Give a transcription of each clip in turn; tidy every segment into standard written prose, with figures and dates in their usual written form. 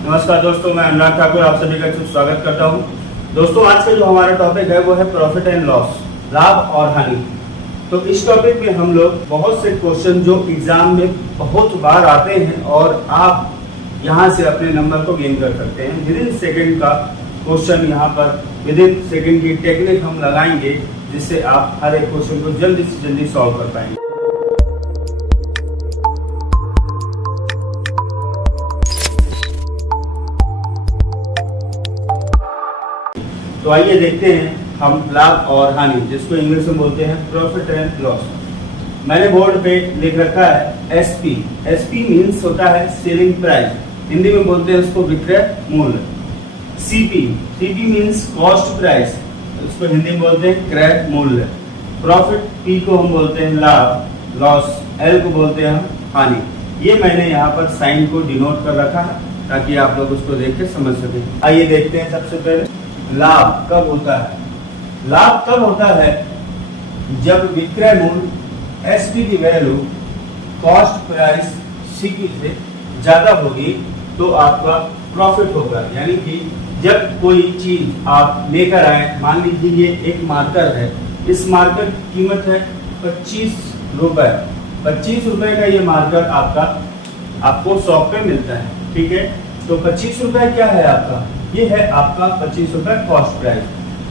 नमस्कार दोस्तों, मैं अनुराग ठाकुर आप सभी का स्वागत करता हूं। दोस्तों, आज का जो हमारा टॉपिक है वो है प्रॉफिट एंड लॉस, लाभ और हानि। तो इस टॉपिक में हम लोग बहुत से क्वेश्चन जो एग्जाम में बहुत बार आते हैं और आप यहां से अपने नंबर को गेन कर सकते हैं। विद इन सेकेंड का क्वेश्चन यहाँ पर विद इन सेकेंड की टेक्निक हम लगाएंगे, जिससे आप हर एक क्वेश्चन को जल्दी से जल्दी सॉल्व कर पाएंगे। तो आइए देखते हैं हम लाभ और हानि, जिसको इंग्लिश में बोलते हैं प्रॉफिट एंड लॉस। मैंने बोर्ड पे लिख रखा है एसपी। एसपी मीन्स होता है सेलिंग प्राइस, हिंदी में बोलते हैं उसको विक्रय मूल्य। CP, CP means cost price, उसको हिंदी में बोलते हैं क्रय मूल्य। प्रॉफिट, पी को हम बोलते हैं लाभ, लॉस एल को बोलते हैं हम हानि। ये मैंने यहाँ पर साइन को डिनोट कर रखा है ताकि आप लोग उसको देख के समझ सकें। आइए देखते हैं सबसे पहले लाभ कब होता है। लाभ तब होता है जब विक्रय मूल्य एसपी की वैल्यू कॉस्ट प्राइस सीपी से ज्यादा होगी तो आपका प्रॉफिट होगा। यानी कि जब कोई चीज आप लेकर आए, मान लीजिए ये एक मार्कर है, इस मार्कर की कीमत है 25 रुपए। 25 रुपए का ये मार्कर आपको शॉप पे मिलता है, ठीक है। तो 25 रुपए क्या है आपका, ये है आपका 25 रुपए कॉस्ट प्राइस।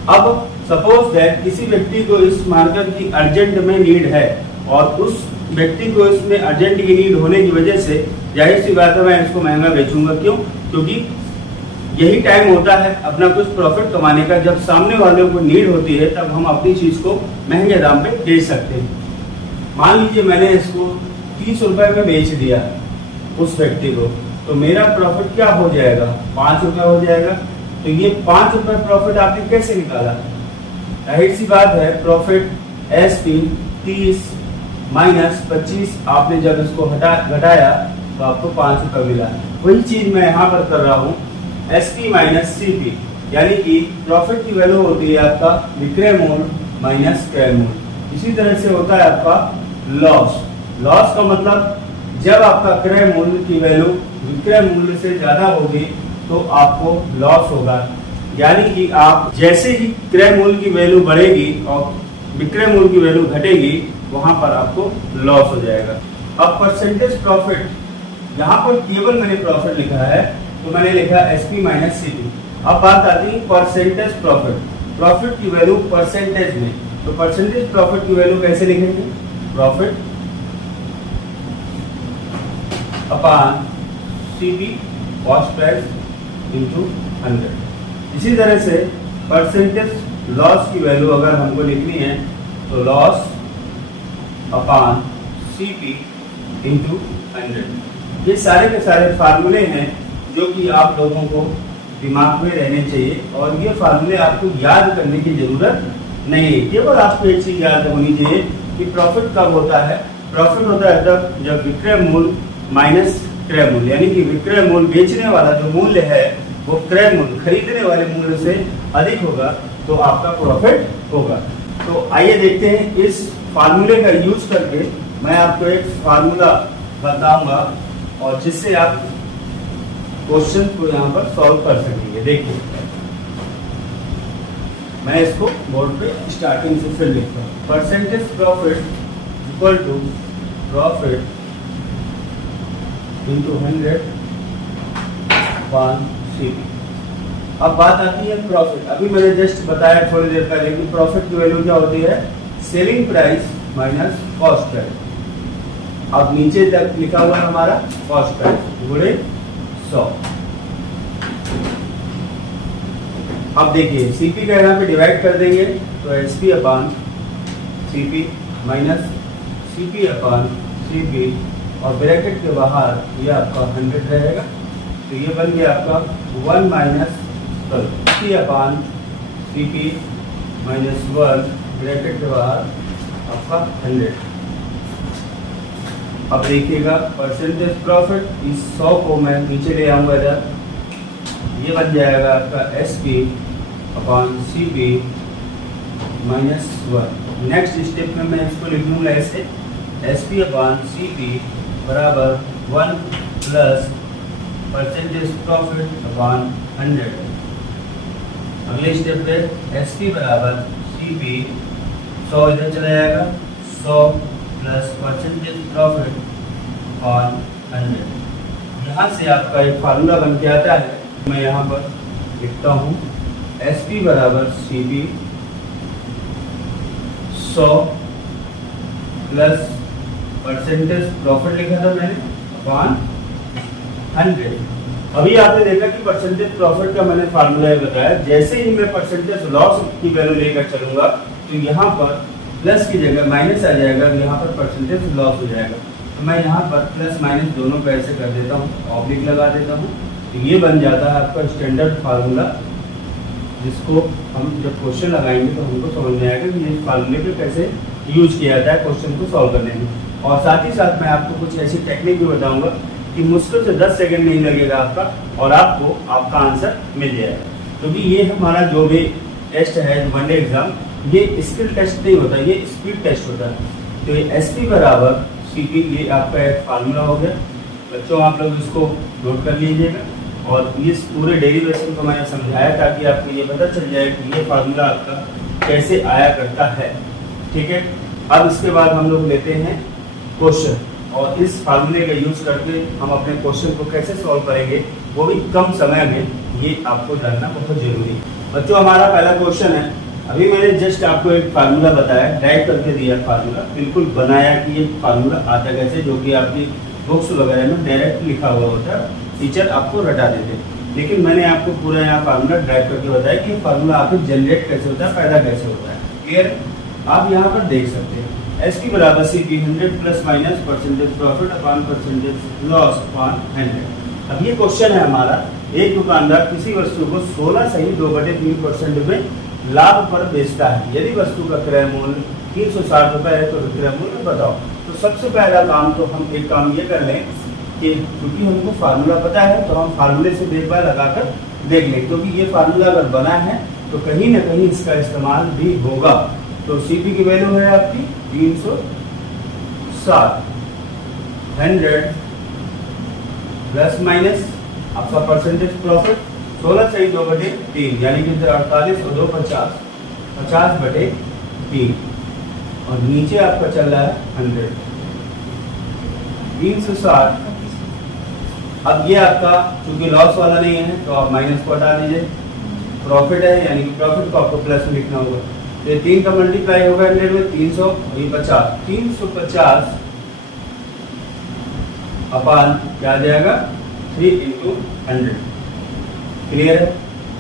अब सपोज दैट किसी व्यक्ति को इस मार्कर की अर्जेंट में नीड है और उस व्यक्ति को इसमें अर्जेंट की नीड होने की वजह से जाहिर सी बात है मैं इसको महंगा बेचूंगा। क्यों? क्योंकि यही टाइम होता है अपना कुछ प्रॉफिट कमाने का। जब सामने वालों को नीड होती है तब हम अपनी चीज को महंगे दाम पे बेच सकते हैं। मान लीजिए मैंने इसको 30 रुपए में बेच दिया उस व्यक्ति को, तो मेरा प्रॉफिट क्या हो जाएगा, 5 रुपए हो जाएगा। तो ये 5 रुपए प्रॉफिट आपने कैसे निकाला? जाहिर सी बात है प्रॉफिट एसपी 30 माइनस 25, आपने जब इसको घटाया तो आपको 5 रुपए मिला। वही चीज मैं यहाँ पर कर रहा हूँ, एसपी माइनस सीपी, यानी कि प्रॉफिट की वैल्यू होती है आपका विक्रय मूल्य माइनस क्रय मूल्य। इसी तरह से होता है आपका लॉस। लॉस का मतलब जब आपका क्रय मूल्य की वैल्यू विक्रय मूल्य से ज्यादा होगी तो आपको लॉस होगा। यानी कि आप जैसे ही क्रय मूल्य की वैल्यू बढ़ेगी और विक्रय मूल्य की वैल्यू घटेगी, वहां पर आपको लॉस हो जाएगा। अब परसेंटेज प्रॉफिट, यहाँ पर केवल मैंने प्रॉफिट लिखा है तो मैंने लिखा एसपी माइनस सीपी। अब बात आती है परसेंटेज प्रॉफिट। प्रॉफिट की वैल्यू परसेंटेज में, तो परसेंटेज प्रॉफिट की वैल्यू कैसे लिखेंगे, profit upon CP cost price into 100। इसी तरह से परसेंटेज लॉस की वैल्यू अगर हमको लिखनी है तो लॉस अपॉन सीपी इनटू 100। ये सारे के सारे फार्मूले हैं जो कि आप लोगों को दिमाग में रहने चाहिए और ये फार्मूले आपको याद करने की जरूरत नहीं है। केवल आपको एक चीज याद होनी चाहिए कि प्रॉफिट कब होता है। प्रॉफिट होता है तब जब विक्रय मूल्य माइनस क्रय मूल्य, यानी कि विक्रय मूल्य बेचने वाला जो मूल्य है वो क्रय मूल्य खरीदने वाले मूल्य से अधिक होगा तो आपका प्रॉफिट होगा। तो आइए देखते हैं इस फार्मूले का यूज करके मैं आपको एक फार्मूला बताऊंगा और जिससे आप क्वेश्चन को यहाँ पर सॉल्व कर सकेंगे। देखिए मैं इसको बोर्ड पे स्टार्टिंग से फिर लिखता हूँ। Percentage profit equal to profit into 100 upon CP. अब बात आती है प्रॉफिट। अभी मैंने जस्ट बताया थोड़ी देर पहले कि प्रॉफिट की वैल्यू क्या होती है, selling price minus cost price. अब नीचे तक लिखा हुआ हमारा कॉस्ट प्राइस गुणे 100। अब देखिए सीपी का यहाँ पे डिवाइड कर देंगे तो SP upon CP minus CP upon CP और ब्रैकेट के बाहर ये आपका 100 रहेगा। तो ये बन गया आपका 1 माइनस सी अपॉन सीपी माइनस 1 ब्रैकेट के बाहर आपका 100। अब देखिएगा परसेंटेज प्रॉफिट, इस 100 को मैं नीचे ले आऊंगा इधर, ये बन जाएगा आपका SP upon CP minus 1। Next step में मैं इसको लिख लूंगा ऐसे, एसपी अपॉन सीपी बराबर 1 प्लस परसेंटेज प्रॉफिट अपॉन 100। अगले स्टेप पे SP बराबर CP 100 इधर चला जाएगा, 100 प्लस परसेंटेज प्रॉफिट अपॉन 100। यहाँ से आपका एक फार्मूला बन के आता है, मैं यहाँ पर लिखता हूँ SP बराबर CP 100 प्लस परसेंटेज प्रॉफिट लिखा था मैंने अपॉन 100। अभी आपने देखा कि परसेंटेज प्रॉफिट का मैंने फार्मूला बताया, जैसे ही मैं परसेंटेज लॉस की वैल्यू लेकर चलूंगा तो यहाँ पर प्लस की जगह माइनस आ जाएगा, यहाँ पर परसेंटेज लॉस हो जाएगा। तो मैं यहाँ पर प्लस माइनस दोनों को ऐसे कर देता हूँ, ऑब्लिक लगा देता हूँ, तो ये बन जाता है आपका स्टैंडर्ड फार्मूला, जिसको हम जब क्वेश्चन लगाएंगे तो हमको समझ में आएगा कि ये फार्मूले को कैसे यूज किया जाता है क्वेश्चन को सॉल्व करने में। और साथ ही साथ मैं आपको कुछ ऐसी टेक्निक भी बताऊंगा कि मुश्किल से 10 सेकंड नहीं लगेगा आपका, और आपको आपका आंसर मिल जाएगा। क्योंकि ये हमारा जो भी टेस्ट है वनडे एग्जाम, ये स्किल टेस्ट नहीं होता, ये स्पीड टेस्ट होता है। तो ये SP बराबर CP ये आपका एक फार्मूला हो गया। बच्चों आप लोग इसको नोट कर लीजिएगा, और इस पूरे डेरिवेशन को मैंने समझाया ताकि आपको ये पता चल जाए कि ये फार्मूला आपका कैसे आया करता है। ठीक है, अब इसके बाद हम लोग लेते हैं क्वेश्चन, और इस फार्मूले का यूज करके हम अपने क्वेश्चन को कैसे सॉल्व करेंगे, वो भी कम समय में, ये आपको जानना बहुत जरूरी है। बच्चों हमारा पहला क्वेश्चन है, अभी मैंने जस्ट आपको एक फार्मूला बताया, टाइप करके दिया फार्मूला, बिल्कुल बनाया कि ये फार्मूला आता कैसे, जो कि आपकी बुक्स वगैरह में डायरेक्ट लिखा हुआ होता है, टीचर आपको रटा देते हैं। लेकिन मैंने आपको पूरा यहाँ फार्मूला ड्राइव करके बताया कि फार्मूला आपको जनरेट कैसे होता है, पैदा कैसे होता है। क्लियर? आप यहाँ पर देख सकते हैं SP बराबर CP 100 plus minus percentage profit upon percentage loss upon 100। अब ये क्वेश्चन है हमारा, एक दुकानदार किसी वस्तु को 16 सही 2/3% में लाभ पर बेचता है। यदि वस्तु का क्रय मूल्य 360 रुपए है तो विक्रय मूल्य बताओ। तो सबसे पहला काम तो हम एक काम ये कर लें कि क्योंकि हमको फार्मूला पता है तो हम फार्मूले से एक बार लगाकर देख लें, क्योंकि ये फार्मूला अगर बना है तो कहीं ना कहीं इसका इस्तेमाल भी होगा। तो CP की वैल्यू है आपकी 360, 100 प्लस माइनस आपका परसेंटेज प्रॉफिट 16 सही 2/3 यानी कि 48 और 2 50, 50/3, और नीचे आपका चल रहा है 100, 360। अब ये आपका चूंकि लॉस वाला नहीं है तो आप माइनस को हटा दीजिए, प्रॉफिट है यानी कि प्रॉफिट को आपको प्लस में लिखना होगा। तो 3 का मल्टीप्लाई होगा 100 में 300 और ये 50, 350 अपान क्या आ जाएगा 3 × 100। क्लियर है?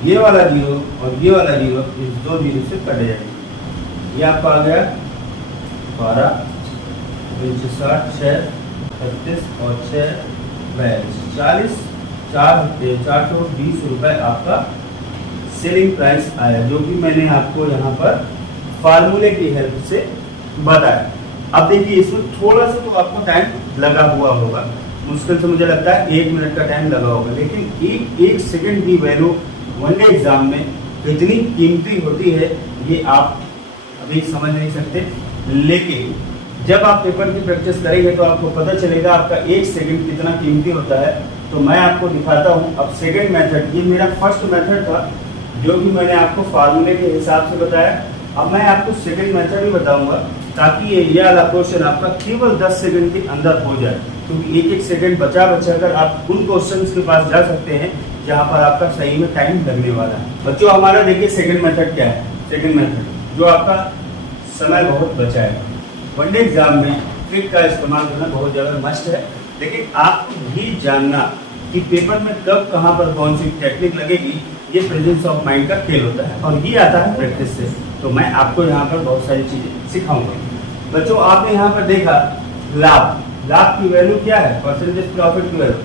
ये वाला जीरो और ये वाला जीरो इस दो जीरो से कट जाएगी। ये आपका आ गया 12, 360, 6, 36 और 6, 42, 420 रुपए आपका सेलिंग प्राइस आया, जो कि मैंने आपको यहाँ पर फार्मूले की हेल्प से बताया। अब देखिए इसमें थोड़ा सा तो आपको टाइम लगा हुआ होगा, मुश्किल से मुझे लगता है 1 मिनट का टाइम लगा होगा, लेकिन एक सेकंड की वैल्यू वनडे एग्जाम में कितनी कीमती होती है ये आप अभी समझ नहीं सकते। लेकिन जब आप पेपर की प्रैक्टिस करेंगे तो आपको पता चलेगा आपका 1 सेकंड कितना कीमती होता है। तो मैं आपको दिखाता हूँ अब सेकंड मेथड। ये मेरा फर्स्ट मेथड था जो कि मैंने आपको फार्मूले के हिसाब से बताया। अब मैं आपको सेकंड मेथड भी बताऊंगा ताकि ये वाला क्वेश्चन आपका केवल 10 सेकंड के अंदर हो जाए, क्योंकि एक सेकंड बचा कर आप उन क्वेश्चंस के पास जा सकते हैं जहां पर आपका सही में टाइम लगने वाला है। बच्चों हमारा देखिए सेकंड मेथड क्या है। सेकंड मेथड जो आपका समय बहुत बचाएगा। वनडे एग्जाम में ट्रिक का इस्तेमाल करना बहुत ज़्यादा मस्ट है, लेकिन आपको भी जानना कि पेपर में कब कहाँ पर कौन सी टेक्निक लगेगी, ये प्रेजेंस ऑफ माइंड का खेल होता है और ये आता है प्रैक्टिस से। तो मैं आपको यहाँ पर बहुत सारी चीजें सिखाऊंगा। बच्चों आपने यहाँ पर देखा लाभ, लाभ की वैल्यू क्या है, परसेंटेज प्रॉफिट की वैल्यू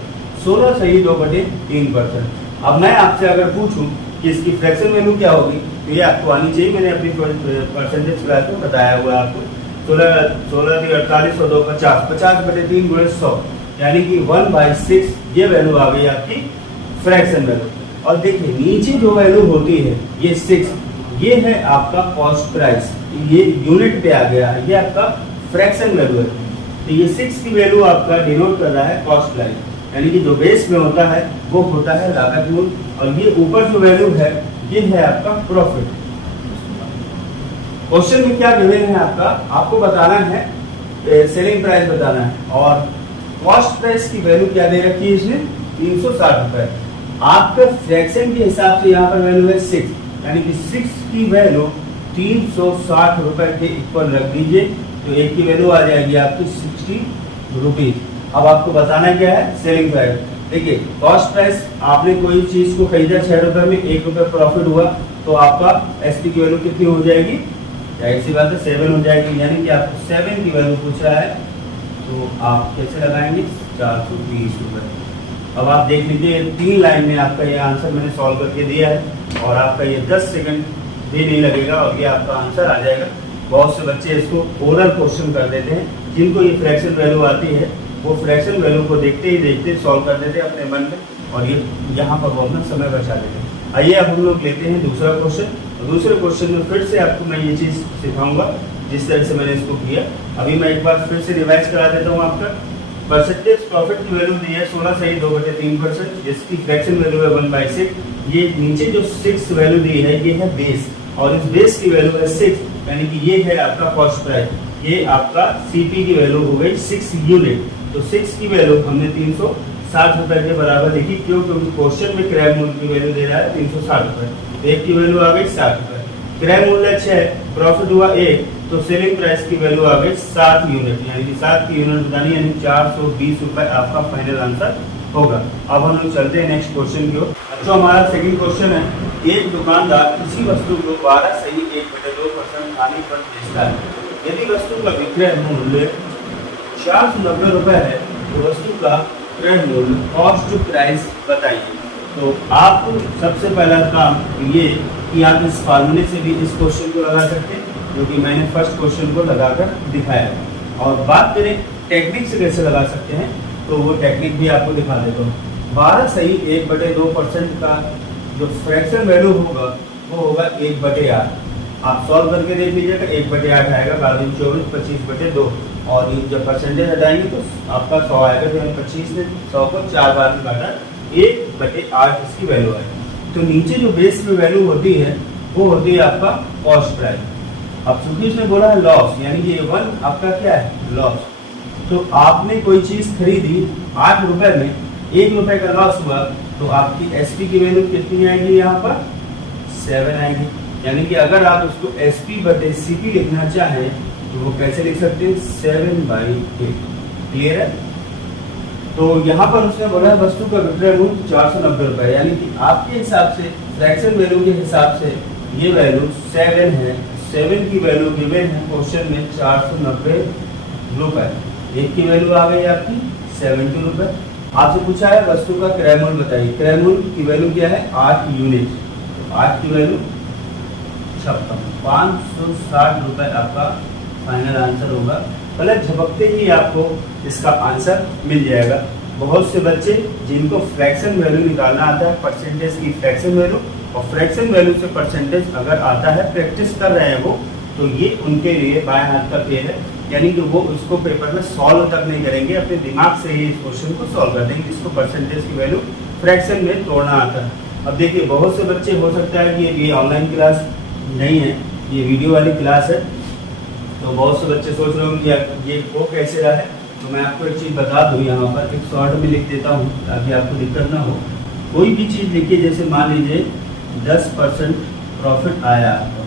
16 सही 2/3%। अब मैं आपसे अगर पूछूं कि इसकी फ्रैक्शन वैल्यू क्या होगी तो ये आपको आनी चाहिए। मैंने अपनी परसेंटेज क्लास में बताया हुआ आपको 16 थी 48 और 2 50, 50/3 × 100 यानी कि 1/6 ये वैल्यू आ गई आपकी फ्रैक्शन वैल्यू। और देखिए नीचे जो वैल्यू होती है ये 6, ये है आपका कॉस्ट प्राइस, ये यूनिट पे आ गया है, ये आपका फ्रैक्शन वैल्यू है। तो ये 6 की वैल्यू आपका डिनोट कर रहा है कॉस्ट प्राइस, यानी कि जो बेस में होता है वो होता है लागत मूल्य, और ये ऊपर जो वैल्यू है ये है आपका प्रॉफिट। क्वेश्चन में क्या गिवन है आपका, आपको बताना है सेलिंग प्राइस बताना है, और कॉस्ट प्राइस की वैल्यू क्या दे रखी है इसने 360 रुपए। आपका फ्रैक्शन के हिसाब से यहाँ पर वैल्यू है 6, यानी कि 6 की वैल्यू 360 रुपए के इक्वल रख दीजिए, तो एक की वैल्यू आ जाएगी आपकी 60 रुपीज। अब आपको बताना क्या है सेलिंग प्राइस। देखिए कॉस्ट प्राइस, आपने कोई चीज को खरीदा 6 रुपए में, 1 रुपए प्रॉफिट हुआ, तो आपका एसपी की वैल्यू कितनी हो जाएगी, जाहिर सी बात है 7 हो जाएगी, यानी कि आपको 7 की वैल्यू पूछा है, तो आप कैसे लगाएंगे 420 रुपए। अब आप देख लीजिए 3 लाइन में आपका ये आंसर मैंने सॉल्व करके दिया है, और आपका ये 10 सेकंड भी नहीं लगेगा और ये आपका आंसर आ जाएगा। बहुत से बच्चे इसको ओरल क्वेश्चन कर देते हैं, जिनको ये फ्रैक्शन वैल्यू आती है वो फ्रैक्शन वैल्यू को देखते ही देखते सॉल्व कर देते हैं अपने मन में, और ये यहाँ पर वो अपना समय बचा देते हैं। आइए अब हम लोग लेते हैं दूसरा क्वेश्चन। दूसरे क्वेश्चन में फिर से आपको मैं ये चीज़ सिखाऊंगा जिस तरह से मैंने इसको किया। अभी मैं एक बार फिर से रिवाइज करा देता हूँ आपका। परसेंटेज प्रॉफिट की वैल्यू दी है 16 सही 2/3%, जिसकी फ्रैक्शन वैल्यू है 1/6। ये नीचे जो 6 वैल्यू दी है ये है बेस, और इस बेस की वैल्यू है 6, यानी कि ये है आपका कॉस्ट प्राइस। ये आपका सीपी की वैल्यू हो गई 6 यूनिट, तो 6 की वैल्यू हमने 360 रुपए के बराबर लिखी, क्यों, क्योंकि क्वेश्चन में क्रय मूल्य की वैल्यू दे रहा है 360 रुपए, तो एक की वैल्यू आ गई 60 रुपए। क्रय मूल्य 6, प्रॉफिट हुआ 1, तो सेलिंग प्राइस की वैल्यू आ गई 7 यूनिट, यानी कि 7 की यूनिट बतानी, यानी 420 रुपए आपका फाइनल आंसर होगा। अब हम लोग चलते हैं नेक्स्ट क्वेश्चन की ओर। तो हमारा सेकंड क्वेश्चन है, एक दुकानदार किसी वस्तु को 12 सही 1/2% हानि पर बेचता है। यदि वस्तु का विक्रय मूल्य 490 रुपए है, तो वस्तु का क्रय मूल्य कॉस्ट प्राइस बताइए। तो आप सबसे पहला काम ये कि आप इस फार्मूले से भी इस क्वेश्चन को लगा सकते हैं, जो कि मैंने फर्स्ट क्वेश्चन को लगाकर दिखाया। और बात करें टेक्निक से कैसे लगा सकते हैं, तो वो टेक्निक भी आपको दिखा देता हूँ। 12 सही 1/2% का जो फ्रैक्शन वैल्यू होगा वो होगा 1/8। आप सॉल्व करके देख लीजिएगा, 1/8 आएगा, 12×24 25/2, और जब परसेंटेज हटाएंगे तो आपका 100 आएगा। तो 25 ने 100 को 4 बार में काटा, 1/8 इसकी वैल्यू आएगी। तो नीचे जो बेस में वैल्यू होती है वो होती है आपका कॉस्ट प्राइस। अब चूंकि इसने बोला है लॉस, यानी कि 1 आपका क्या है लॉस, तो आपने कोई चीज खरीदी 8 रुपए में, 1 रुपए का लॉस हुआ, तो आपकी एसपी की वैल्यू कितनी आएगी, यहाँ पर 7 आएगी। यानी कि अगर आप उसको SP/CP लिखना चाहें तो वो कैसे लिख सकते हैं 7/8। क्लियर है। तो यहाँ पर उसने बोला है वस्तु का विक्रय मूल्य 490 रुपए, यानी कि आपके हिसाब से फ्रैक्शन वैल्यू के हिसाब से ये वैल्यू 7 है। 7 की वैल्यू गिवन है क्वेश्चन में 490 रुपए, एक की वैल्यू आ गई आपकी 70 रुपए। आपसे पूछा है वस्तु का क्रय मूल्य बताइए। क्रय मूल्य की वैल्यू क्या है 8 यूनिट, तो 8 की वैल्यू 56, 560 रुपए आपका फाइनल आंसर होगा। पहले झपकते ही आपको इसका आंसर मिल जाएगा। बहुत से बच्चे जिनको फ्रैक्शन वैल्यू निकालना आता है, परसेंटेज की फ्रैक्शन वैल्यू और फ्रैक्शन वैल्यू से परसेंटेज अगर आता है, प्रैक्टिस कर रहे हैं वो, तो ये उनके लिए बाएं हाथ का खेल है, यानी कि वो उसको पेपर में सॉल्व तक नहीं करेंगे, अपने दिमाग से ही इस क्वेश्चन को सॉल्व कर देंगे, जिसको परसेंटेज की वैल्यू फ्रैक्शन में तोड़ना आता है। अब देखिए बहुत से बच्चे, हो सकता है कि ये ऑनलाइन क्लास नहीं है, ये वीडियो वाली क्लास है, तो बहुत से बच्चे सोच रहे होंगे ये वो कैसे रहा है। तो मैं आपको एक चीज़ बता दूं, यहाँ पर एक शॉर्ट में लिख देता हूँ ताकि आपको दिक्कत ना हो। कोई भी चीज़ लिखिए, जैसे मान लीजिए 10% प्रॉफिट आया आपका,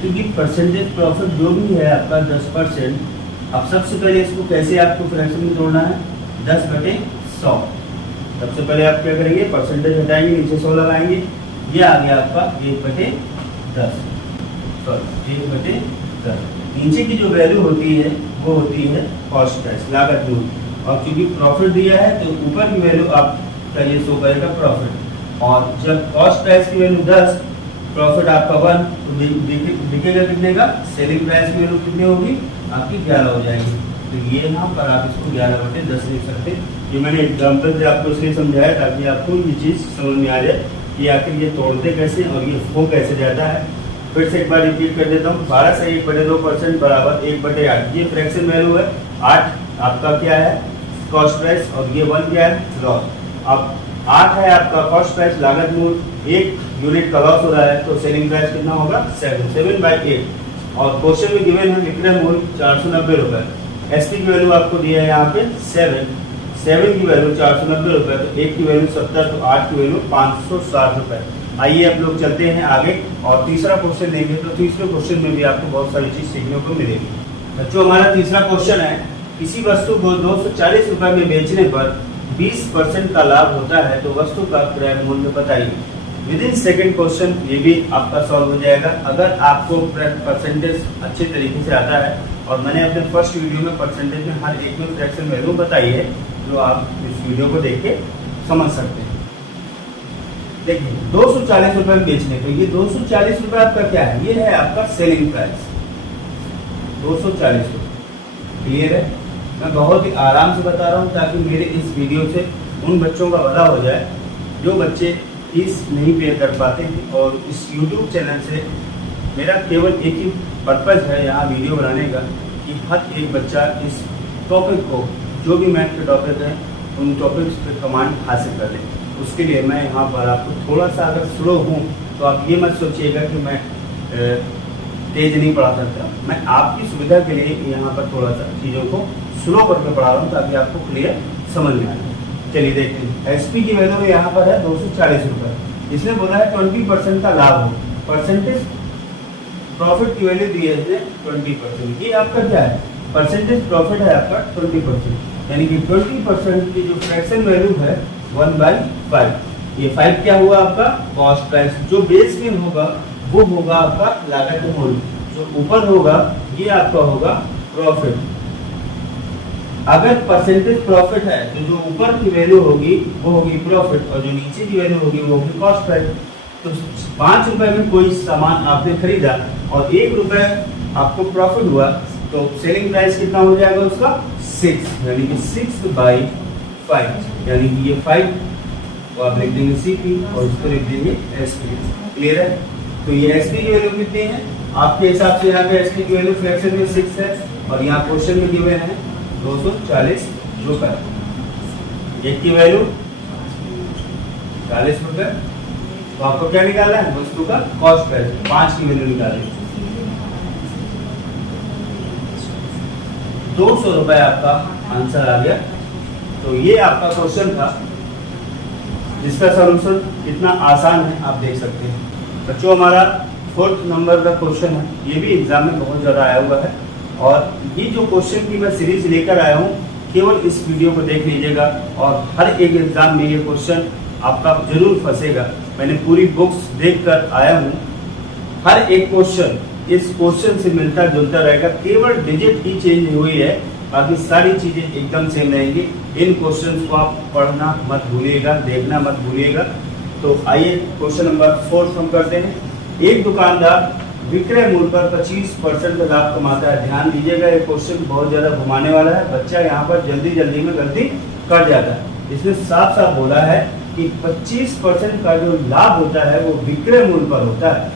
क्योंकि परसेंटेज प्रॉफिट जो भी है आपका 10%। अब सबसे पहले इसको कैसे आपको फ्रैक्शन में तोड़ना है 10/100। सबसे पहले आप क्या करेंगे, परसेंटेज हटाएंगे, नीचे 100 लगाएंगे, ये आ गया आपका 1/10, सॉरी 1/10। नीचे की जो वैल्यू होती है वो होती है कॉस्ट प्राइस, लागत मूल्य, और क्योंकि प्रॉफिट दिया है तो ऊपर की वैल्यू आपका ये शो करेगा प्रॉफिट। और जब कॉस्ट प्राइस की वैल्यू 10, प्रॉफिट आपका 1, तो दिखेगा कितने का, सेलिंग प्राइस की वैल्यू कितनी होगी आपकी 11 हो जाएगी। तो ये यहाँ पर आप इसको 11/10 लिख सकते हैं। ये मैंने एग्जाम्पल से आपको इसलिए समझाया ताकि आपको ये चीज़ समझ में आ जाए कि आखिर ये तोड़ते कैसे और ये हो कैसे जाता है। फिर से एक बार रिपीट कर देता हूँ, 12 से 1/2% बराबर 1/8। ये फ्रैक्शन वैल्यू है, 8 आपका क्या है कॉस्ट प्राइस और ये 1 क्या है, लॉस। अब 8 है आपका कॉस्ट प्राइस लागत मूल्य, 1 यूनिट का लॉस हो रहा है तो सेलिंग प्राइस कितना होगा 7/8। और क्वेश्चन में गिवन है विक्रय मूल्य 490 रुपए। एसपी की वैल्यू आपको दिया है यहाँ पे 7 की वैल्यू 490 रुपए, तो 1 की वैल्यू 70, तो 8 की वैल्यू 560 रुपए। आइए आप लोग चलते हैं आगे और तीसरा क्वेश्चन देंगे। तो तीसरे क्वेश्चन में भी आपको बहुत सारी चीज सीखने को मिलेगी। बच्चों हमारा तीसरा क्वेश्चन है, किसी वस्तु को 240 रुपए में बेचने पर 20% का लाभ होता है तो वस्तु का क्रय मूल्य बताइए। विद इन सेकेंड क्वेश्चन ये भी आपका सॉल्व हो जाएगा अगर आपको परसेंटेज अच्छे तरीके से आता है। और मैंने अपने फर्स्ट वीडियो में परसेंटेज में हर एक में फ्रैक्शन वैल्यू बताई है, जो आप इस वीडियो को देख के समझ सकते हैं। देखिए 240 रुपए में बेचने को, ये 240 रुपए आपका क्या है, ये है आपका सेलिंग प्राइस 240 रुपए। क्लियर है? मैं बहुत ही आराम से बता रहा हूँ ताकि मेरे इस वीडियो से उन बच्चों का भला हो जाए जो बच्चे फीस नहीं पे कर पाते हैं। और इस YouTube चैनल से मेरा केवल एक ही पर्पज है यहाँ वीडियो बनाने का कि हर एक बच्चा इस टॉपिक को, जो भी मैथ के टॉपिक हैं उन टॉपिक्स पे कमांड हासिल कर ले। उसके लिए मैं यहाँ पर आपको थोड़ा सा अगर स्लो हूँ तो आप ये मत सोचिएगा कि मैं तेज नहीं पढ़ा सकता। मैं आपकी सुविधा के लिए यहाँ पर थोड़ा सा चीज़ों को स्लो करके पढ़ा रहा हूँ ताकि आपको क्लियर समझ में आए। चलिए देखते हैं। एसपी की वैल्यू यहाँ पर है 240 रुपये। इसने बोला है 20% का लाभ हो, परसेंटेज प्रॉफिट की वैल्यू दी है इसने 20%। ये आपका क्या है, परसेंटेज प्रॉफिट है आपका 20%, यानी कि 20% की जो फ्रैक्शन वैल्यू है 1/5। ये 5 क्या हुआ आपका कॉस्ट प्राइस। जो बेस में होगा वो होगा आपका लागत मूल्य, जो ऊपर होगा ये आपका होगा प्रॉफिट। अगर परसेंटेज प्रॉफिट है तो जो ऊपर की वैल्यू होगी वो होगी प्रॉफिट और जो नीचे की वैल्यू होगी वो होगी कॉस्ट प्राइस। तो 5 रुपए में कोई सामान आपने खरीदा और 1 रुपए आपको प्रॉफिट हुआ तो सेलिंग प्राइस कितना हो जाएगा उसका 6, यानी कि 6/5, यानी कि ये 5 तो आप लिख देंगे CP और इसको लिख देंगे SP। क्लियर है? तो ये SP की वैल्यू कितनी है आपके हिसाब से, यहाँ पे SP की वैल्यू फ्रैक्शन में 6 है और यहाँ क्वेश्चन में गिवन है 240 रुपए। एक की वैल्यू 40 रुपए, तो आपको क्या निकालना है, वस्तु का कॉस्ट प्राइस। 5 की वैल्यू निकालेंगे, 200 रुपए आपका आंसर आ गया। तो ये आपका क्वेश्चन था जिसका सॉल्यूशन कितना आसान है आप देख सकते हैं। बच्चों हमारा 4th नंबर का क्वेश्चन है, ये भी एग्जाम में बहुत ज्यादा आया हुआ है और ये जो क्वेश्चन की मैं सीरीज लेकर आया हूँ केवल इस वीडियो को देख लीजिएगा और हर एक एग्जाम में ये क्वेश्चन आपका जरूर फंसेगा। मैंने पूरी बुक्स देखकर आया हूँ, हर एक क्वेश्चन इस क्वेश्चन से मिलता जुलता रहेगा, केवल डिजिट ही चेंज हुई है, बाकी सारी चीजें एकदम सेम रहेंगी। इन क्वेश्चंस को आप पढ़ना मत भूलिएगा, देखना मत भूलिएगा। तो आइए क्वेश्चन नंबर 4 हम करते हैं। एक दुकानदार विक्रय मूल्य पर 25% का लाभ कमाता है। ध्यान दीजिएगा, ये क्वेश्चन बहुत ज्यादा घुमाने वाला है, बच्चा यहाँ पर जल्दी जल्दी में गलती कर जाता है। इसने साफ साफ बोला है कि 25% का जो लाभ होता है वो विक्रय मूल्य पर होता है,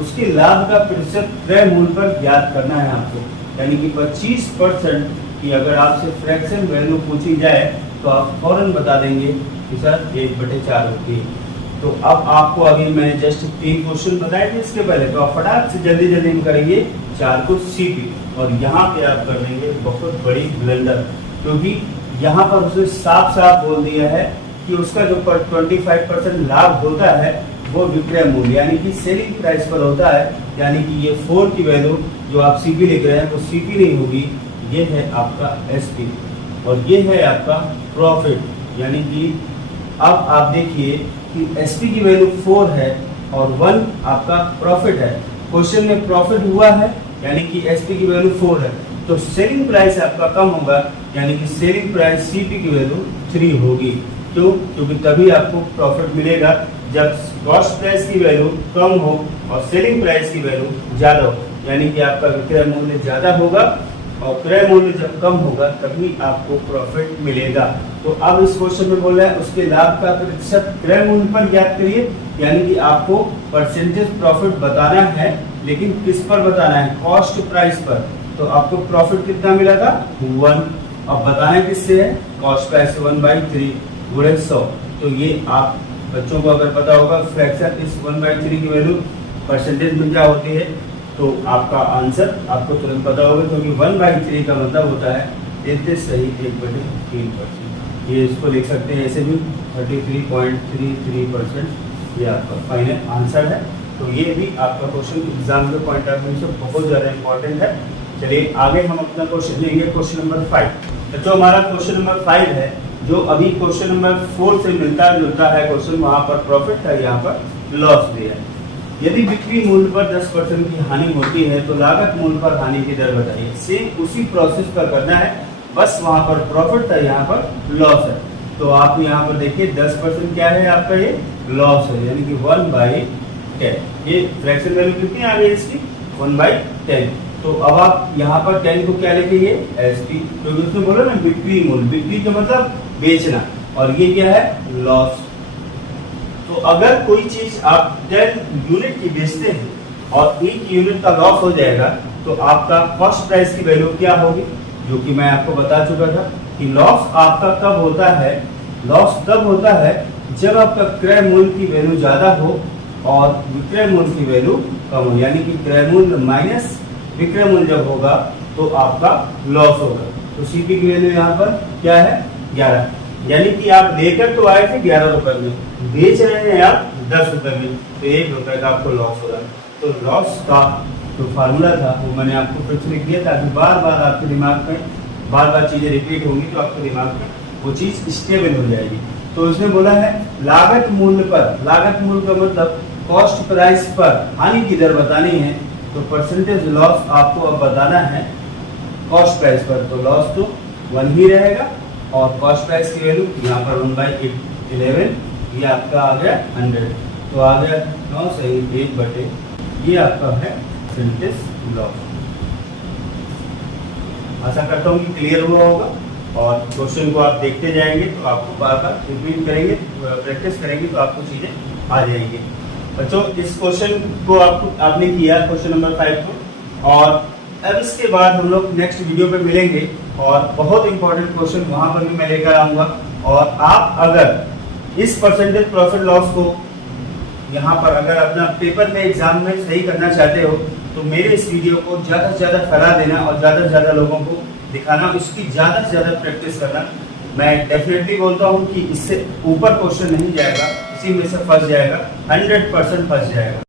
उसके लाभ का प्रतिशत क्रय मूल्य पर ज्ञात करना है आपको। यानी कि 25% की अगर आपसे फ्रैक्शन वैल्यू पूछी जाए तो आप फौरन बता देंगे कि सर 1/4 होती है। तो अब आपको अभी मैंने जस्ट 3 क्वेश्चन बताए थे इसके पहले, तो आप फटाक से जल्दी जल्दी में करेंगे 4 को CP और यहाँ पे आप कर लेंगे बहुत बड़ी ब्लंडर, क्योंकि यहाँ पर उसने साफ साफ बोल दिया है कि उसका जो 25% लाभ होता है वो विक्रय मूल्य यानी कि सेलिंग प्राइस पर होता है। यानी कि ये 4 की वैल्यू जो आप CP लिख रहे हैं वो CP नहीं होगी, ये है आपका SP और ये है आपका प्रॉफिट। यानी कि अब आप देखिए कि SP की वैल्यू 4 है और 1 आपका प्रॉफिट है। क्वेश्चन में प्रॉफिट हुआ है यानी कि SP की वैल्यू 4 है, तो सेलिंग प्राइस आपका कम होगा, यानी कि सेलिंग प्राइस CP की वैल्यू 3 होगी। क्यों? क्योंकि तभी आपको प्रॉफिट मिलेगा जब कॉस्ट प्राइस की वैल्यू कम हो और सेलिंग प्राइस की वैल्यू ज्यादा हो, यानी कि आपका विक्रय मूल्य ज्यादा होगा और क्रय मूल्य जब कम होगा तभी आपको प्रॉफिट मिलेगा। तो अब इस क्वेश्चन में बोल रहा है उसके लाभ का प्रतिशत क्रय मूल्य पर ज्ञात करिए, यानी कि आपको परसेंटेज प्रॉफिट बताना है, लेकिन किस पर बताना है, कॉस्ट प्राइस पर। तो आपको प्रॉफिट कितना मिला था 1, अब बताना किससे है कॉस प्राइस 1/3 गुणे 100। तो ये आप बच्चों को अगर पता होगा फ्रैक्शन इस 1/3 की वैल्यू परसेंटेज में क्या होती है, तो आपका आंसर आपको तुरंत पता होगा, क्योंकि 1/3 का मतलब होता है 33 सही 1/3%। ये इसको लिख सकते हैं ऐसे भी 33.33%। ये आपका फाइनल आंसर है। तो ये भी आपका क्वेश्चन एग्जाम के पॉइंट ऑफ व्यू से बहुत ज़्यादा इंपॉर्टेंट है। चलिए आगे हम अपना क्वेश्चन लेंगे, क्वेश्चन नंबर 5। तो जो हमारा क्वेश्चन नंबर 5 है, जो अभी क्वेश्चन नंबर 4 से मिलता जुलता है क्वेश्चन, वहाँ पर प्रॉफिट है, यहाँ पर लॉस दिया है। यदि बिक्री मूल्य पर 10% की हानि होती है तो लागत मूल्य पर हानि की दर बताइए। सेम उसी प्रोसेस पर करना है, बस वहाँ पर प्रॉफिट है, यहाँ पर लॉस है। तो आप यहाँ पर देखिए 10% क्या है आपका, ये लॉस है, यानी कि 1/10। ये फ्रैक्शन वैल्यू कितनी आ गई इसकी, 1/10। तो अब आप यहाँ पर 10 को क्या लिखेंगे, एसपी, क्योंकि उसने बोला ना बिक्री मूल्य, बिक्री का मतलब बेचना, और ये क्या है, लॉस। तो अगर कोई चीज आप 10 यूनिट की बेचते हैं और 1 यूनिट का लॉस हो जाएगा, तो आपका कॉस्ट प्राइस की वैल्यू क्या होगी, जो कि मैं आपको बता चुका था कि लॉस आपका कब होता है, लॉस तब होता है जब आपका क्रय मूल्य की वैल्यू ज्यादा हो और विक्रय मूल्य की वैल्यू कम हो, यानी कि क्रय मूल्य माइनस विक्रय मूल्य जब होगा तो आपका लॉस होगा। तो सीपी की वैल्यू यहाँ पर क्या है, 11, यानी कि आप लेकर तो आए थे 11 रुपए में, बेच रहे हैं आप 10 रुपए में, तो 1 रुपए का आपको लॉस हो रहा है। तो लॉस का जो फार्मूला था वो मैंने आपको फिर से लिख दिया, ताकि बार बार आपके दिमाग में बार बार चीजें रिपीट होंगी तो आपके दिमाग में वो चीज स्टेबल हो जाएगी। तो उसने बोला है लागत मूल्य पर, लागत मूल्य का मतलब कॉस्ट प्राइस पर हानि की दर बतानी है, तो परसेंटेज लॉस आपको अब बताना है कॉस्ट प्राइस पर। तो लॉस तो 1 ही रहेगा, और कॉस्ट प्राइस की वैल्यू यहाँ पर 1/11, ये आपका आ गया 100। तो आ गया 9 सही 1/, ये आपका है परसेंटेज लॉस। आशा करता हूँ कि क्लियर हुआ होगा, और क्वेश्चन को आप देखते जाएंगे तो आपको बार बार रिपीट करेंगे, प्रैक्टिस करेंगे तो आपको चीजें आ जाएंगी। बच्चों इस क्वेश्चन को आपने किया क्वेश्चन नंबर 5 को, और अब इसके बाद हम लोग नेक्स्ट वीडियो पे मिलेंगे, और बहुत इंपॉर्टेंट क्वेश्चन वहां पर भी मैं लेकर आऊंगा। और आप अगर इस परसेंटेज प्रॉफिट लॉस को यहाँ पर अगर अपना पेपर में एग्जाम में सही करना चाहते हो, तो मेरे इस वीडियो को ज़्यादा से ज़्यादा फैला देना और ज़्यादा से ज़्यादा लोगों को दिखाना, इसकी ज़्यादा से ज़्यादा प्रैक्टिस करना। मैं डेफिनेटली बोलता हूँ कि इससे ऊपर क्वेश्चन नहीं जाएगा, इसी में से फंस जाएगा, 100% फंस जाएगा।